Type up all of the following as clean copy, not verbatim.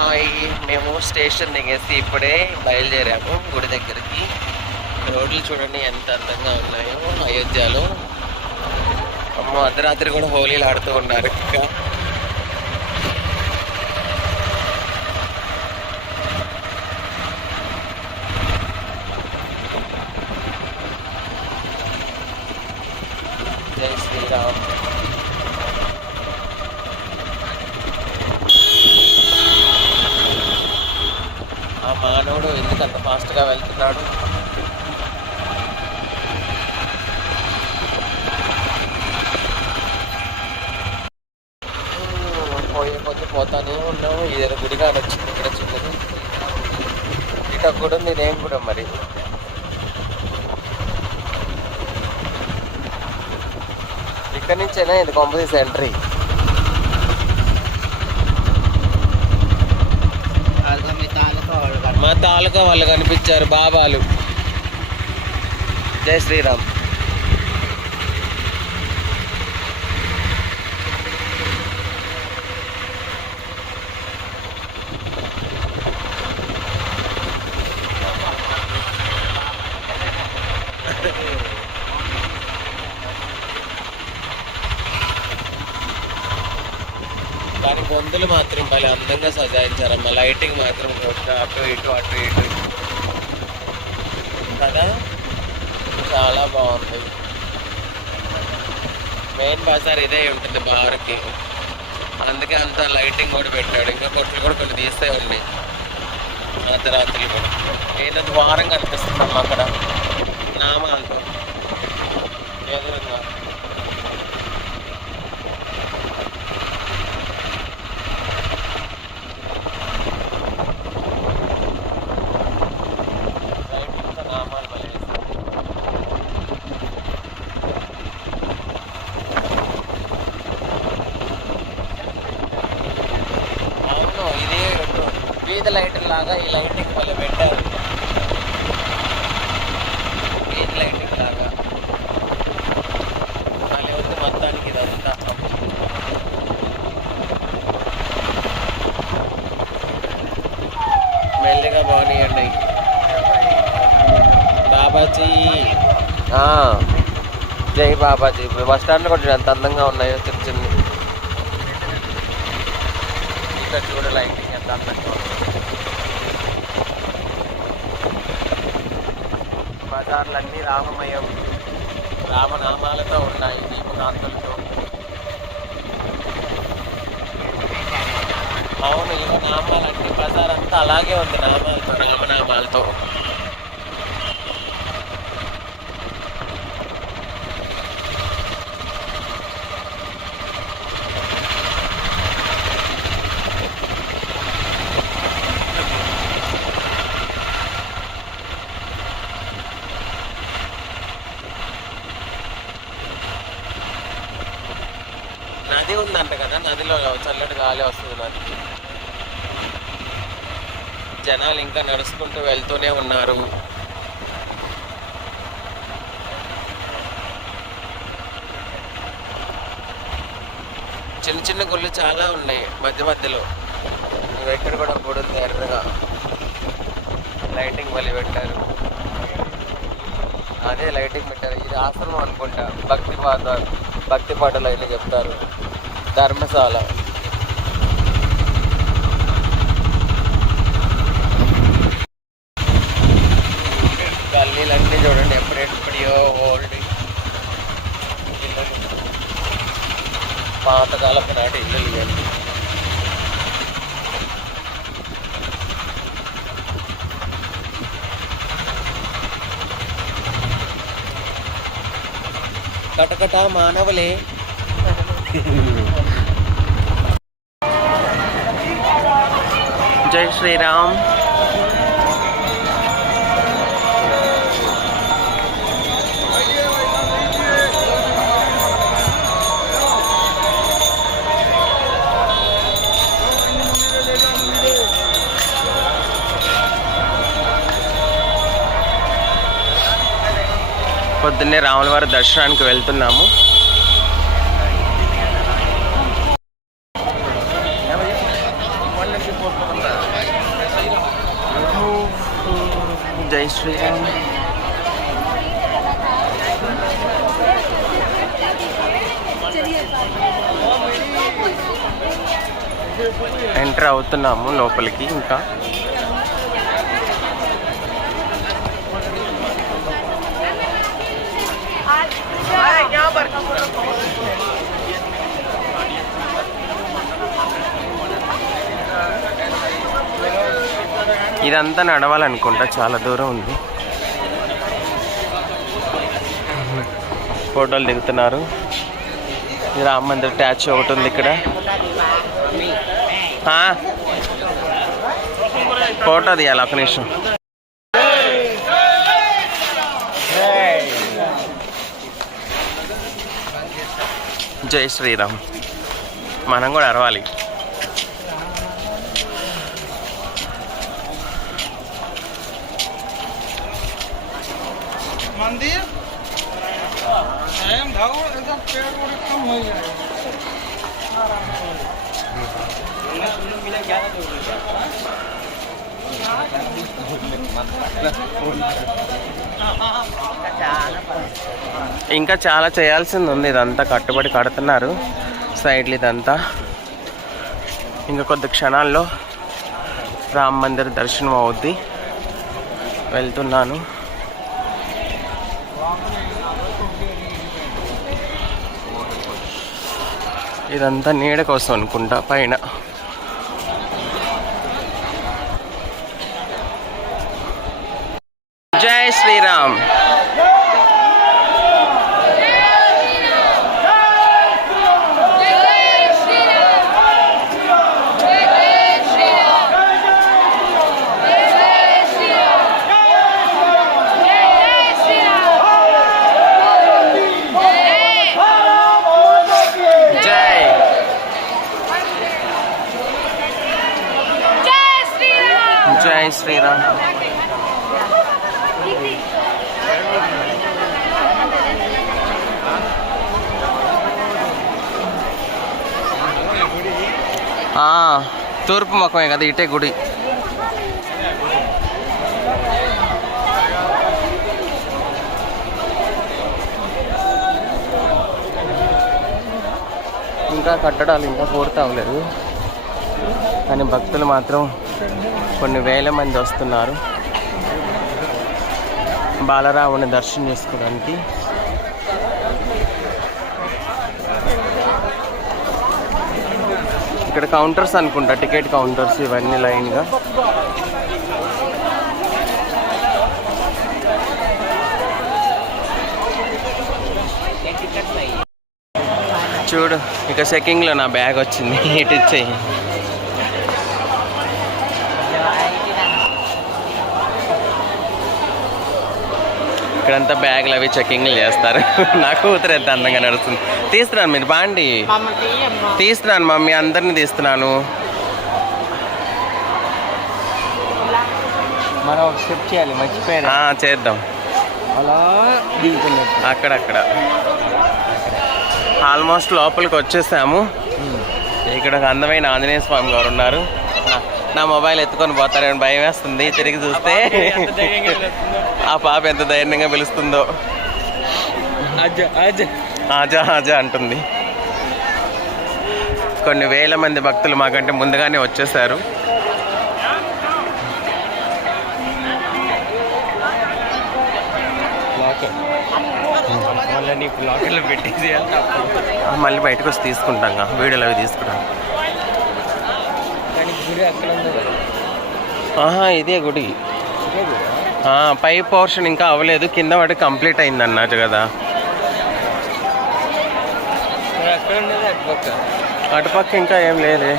Hi, మేము station దిగేసి ఇప్పుడే బయలుదేరాము గుడి దగ్గరికి. రోడ్లు చూడండి ఎంత అందంగా ఉన్నాయో అయోధ్యలో. అమ్మ, అర్ధరాత్రి కూడా హోలీలు ఆడుతూ ఉన్నారు. ఇంకా జై శ్రీరామ్. ఆ మానవుడు ఎందుకు అంత ఫాస్ట్గా వెళ్తున్నాడు? పోయే కొద్ది పోతానే ఉన్నాము. ఏదైనా గుడిగా వచ్చింది ఇక్కడ చిన్నది. ఇక కూడా నేనేం కూడా మరి ఇక్కడి నుంచేనా ఇది కాంపోజిట్ ఎంట్రీ. మా తాలూకా వాళ్ళు కనిపించారు బాబాలు. జై శ్రీరామ్. దాని గొంతులు మాత్రం మళ్ళీ అందంగా సజాయించారమ్మా. లైటింగ్ మాత్రం అటు ఇటు కదా, చాలా బాగుంది. మెయిన్ బజార్ ఇదే ఉంటుంది బార్కి, అందుకే అంత లైటింగ్ కూడా పెట్టాడు. ఇంకా కొట్లు కూడా కొన్ని తీస్తే ఉన్నాయి అర్ధరాత్రి కూడా. ఏదో ద్వారం కనిపిస్తుందమ్మా అక్కడ నామాలతో ఎదురుగా. వీధి లైటింగ్ లాగా ఈ లైటింగ్ వల్ల పెట్టారు. వీధి లైటింగ్ లాగా మళ్ళీ ఉంది మొత్తానికి ఇదంతా. మెల్లిగా బాగున్నాయండి బాబాజీ. జై బాబాజీ. బస్ స్టాండ్లో కూడా ఎంత అందంగా ఉన్నాయో చిన్న చిన్న. ఇక్కడ చూడ లైటింగ్ ఎంత అందంగా ఉంది. బజార్లన్నీ రామమయం, రామనామాలతో ఉన్నాయి, దీపకాంతులతో. అవును, ఇక నామాలన్నీ బజార్ అంతా అలాగే ఉంది, నామాలతో, రామనామాలతో. నది ఉందంట కదా, నదిలో చల్లటి గాలి వస్తుంది నదికి. జనాలు ఇంకా నడుచుకుంటూ వెళ్తూనే ఉన్నారు. చిన్న చిన్న గుళ్ళు చాలా ఉన్నాయి మధ్య మధ్యలో. ఇక్కడ కూడా గుడి ఉంది ఎర్రగా, లైటింగ్ మళ్ళీ పెట్టారు. అదే లైటింగ్ పెట్టారు. ఇది ఆశ్రమం అనుకుంటా, భక్తి పాటలు అయితే చెప్తారు. ధర్మశాల. గల్లీలన్నీ చూడండి ఎప్పుడెప్పుడో ఓల్డ్ పాతకాలపు నాటి ఇల్లు ఇవన్నీ. కటకట మానవులే. జై శ్రీరామ్. పొద్దున్నే రాములవారి దర్శనానికి వెళ్తున్నాము. జై శ్రీరామ్. ఎంటర్ అవుతున్నాము లోపలికి. ఇంకా ఇదంతా నడవాలనుకుంటా, చాలా దూరం ఉంది. ఫోటోలు దిగుతున్నారు. ఈ రామ మందిర్ ట్యాచ్ ఒకటి ఉంది ఇక్కడ. ఫోటో తీయాలి, ఒక నిమిషం. జై శ్రీరామ్. మనం కూడా అరవాలి. मंदिर एकदम पेड़ वेड़ कम हो जाएगा। ఇంకా చాలా చేయాల్సింది ఉంది. ఇదంతా కట్టుబడి కడుతున్నారు సైడ్లు ఇదంతా. ఇంకా కొద్ది క్షణాల్లో రామ్ మందిర్ దర్శనం అవుద్ది. వెళ్తున్నాను. ఇదంతా నీడ కోసం అనుకుంటా పైన. జై శ్రీరామ్. జై శ్రీరామ్. తూర్పు ముఖమే కదా, ఇటే గుడి. ఇంకా కట్టడాలు ఇంకా పూర్తి అవ్వలేదు, కానీ భక్తులు మాత్రం కొన్ని వేల మంది వస్తున్నారు బాలరాముని దర్శనం చేసుకోవడానికి. ఇక్కడ కౌంటర్స్ అనుకుంటా, టికెట్ కౌంటర్స్ ఇవన్నీ లైన్గా. చూడు, ఇక చెకింగ్లో నా బ్యాగ్ వచ్చింది, ఇటు ఇచ్చేయి. ఇక్కడంతా బ్యాగులు అవి చెకింగ్లు చేస్తారు. నా కూతురు ఎంత అందంగా నడుస్తుంది. తీస్తున్నాను, మీరు బాండి తీస్తున్నాను మమ్మీ, అందరినీ తీస్తున్నాను. మనం ఒక స్టెప్ చేయాలి, మర్చిపోయాను. చేద్దాం. అలా అక్కడక్కడ ఆల్మోస్ట్ లోపలికి వచ్చేసాము. ఇక్కడ ఒక అందమైన ఆంజనేయ స్వామి గారు ఉన్నారు. నా మొబైల్ ఎత్తుకొని పోతారని భయం వేస్తుంది. తిరిగి చూస్తే ఆ పాప ఎంత ధైర్యంగా పిలుస్తుందో. ఆజా ఆజా అంటుంది. కొన్ని వేల మంది భక్తులు మాకంటే ముందుగానే వచ్చేసారు. మళ్ళీ బయటకు వచ్చి తీసుకుంటాం, వీడియోలు అవి తీసుకుంటాం. ఇదే గుడి. పై పోర్షన్ ఇంకా అవ్వలేదు, కింద వాటి కంప్లీట్ అయింది అన్నట్టు కదా. అటుపక్క ఇంకా ఏం లేదే,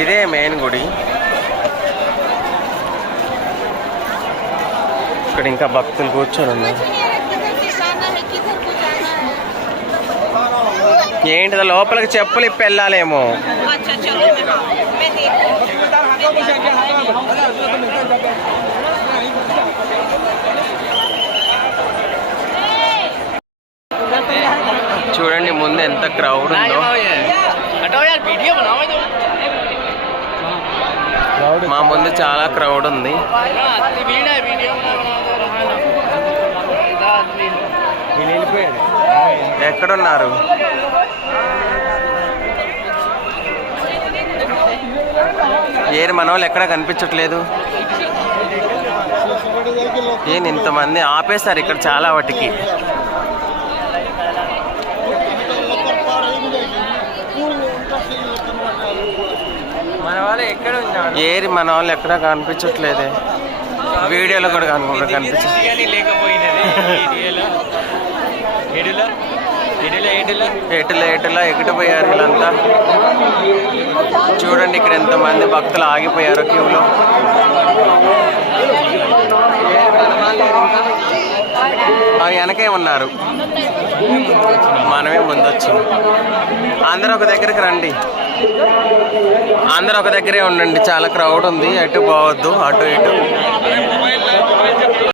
ఇదే మెయిన్ గుడి. ఇక్కడ ఇంకా భక్తులు కూర్చొని ఉన్నారు. ఏంటిదా లోపలికి చెప్పులు ఇప్పి వెళ్ళాలేమో. చూడండి ముందు ఎంత క్రౌడ్ ఉందో. మా ముందు చాలా క్రౌడ్ ఉంది. వెళ్ళిపోయాడు. ఎక్కడున్నారు? ఏరి మన వాళ్ళు ఎక్కడ కనిపించట్లేదు. ఏంటి ఇంతమంది ఆపేశారు ఇక్కడ చాలా వాటికి. మన వాళ్ళు ఎక్కడ ఉన్నారు? ఏరి మన వాళ్ళు ఎక్కడ కనిపించట్లేదే. వీడియోలో కూడా కనిపించదు. ఎటులా ఎగిటిపోయారు వీళ్ళంతా. చూడండి ఇక్కడ ఎంతమంది భక్తులు ఆగిపోయారు క్యూలో. వెనకే ఉన్నారు, మనమే ముందొచ్చాం. అందరూ ఒక దగ్గరికి రండి, అందరూ ఒక దగ్గరే ఉండండి. చాలా క్రౌడ్ ఉంది, ఎటు పోవద్దు, అటు ఇటు.